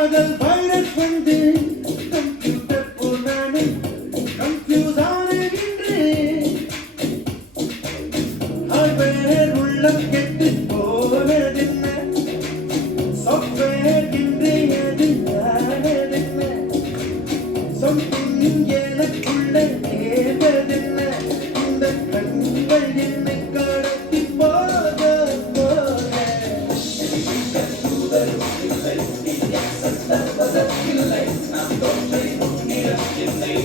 காதல் வைரஸ் வந்து கம்ப்யூட்டர் போனானே கம்ப்யூஸ் ஆனகின்றேன் ஹார்ட்வேர் உள்ளம் கெட்டு போனதென்ன சாஃப்ட்வேர் இன்றையது ஆனதென்ன சம்திங் எனக்குள்ள நேர்ந்ததென்ன இந்த கண்கள் என்னை கடத்தி போக போக சந்தர்ப்பதற்கில்லை நாம் தோன்றை முன்னிடம் இல்லை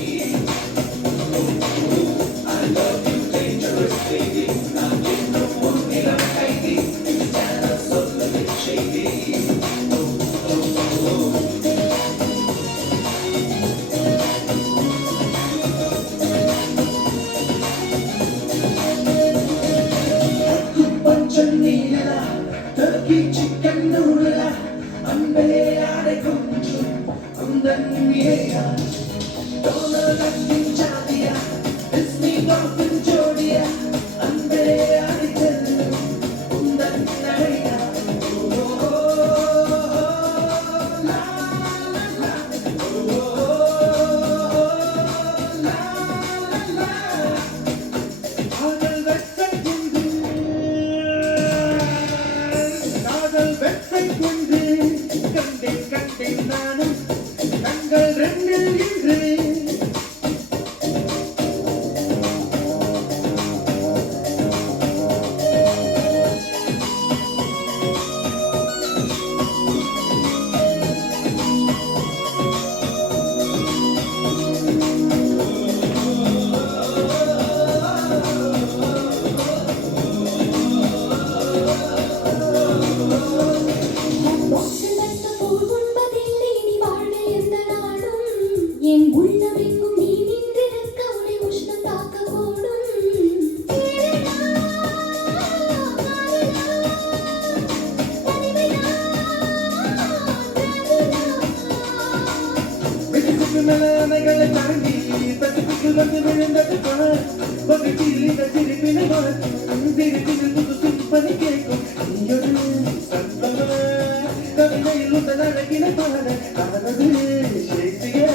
I love you dangerous baby நான் என்றும் முன்னிலம் கைதி சொல்லுது செய்தி நீலா டர்க்கி சிக்கன் நூடுலா அன்பே ஆடை கொஞ்சம் குந்தன் ஏயா டோனலத்தின் ஜாதியா டிஸ்னி டால்பின் ஜோடியா அன்பே ஆடை செல்லும் குந்தன் நடையா வெப்சைட் ஒன்று கண்டேன் நானும் கண்கள் ரெண்டில் இன்று என் உள்ளமெங்கும் நீ நின்றிருக்க உன்னை உஷ்ணம் தாக்க கூடும் மேலைகளை தாண்டி பசிபிக்கில் வந்து விழுந்தது பகுதியில் இந்த சிரிப்பினை சிரிப்பில் புது சிரிப்பதை கேட்கும் சந்தன கவிதையில் உந்த அழகினை பாட காதது சேசிய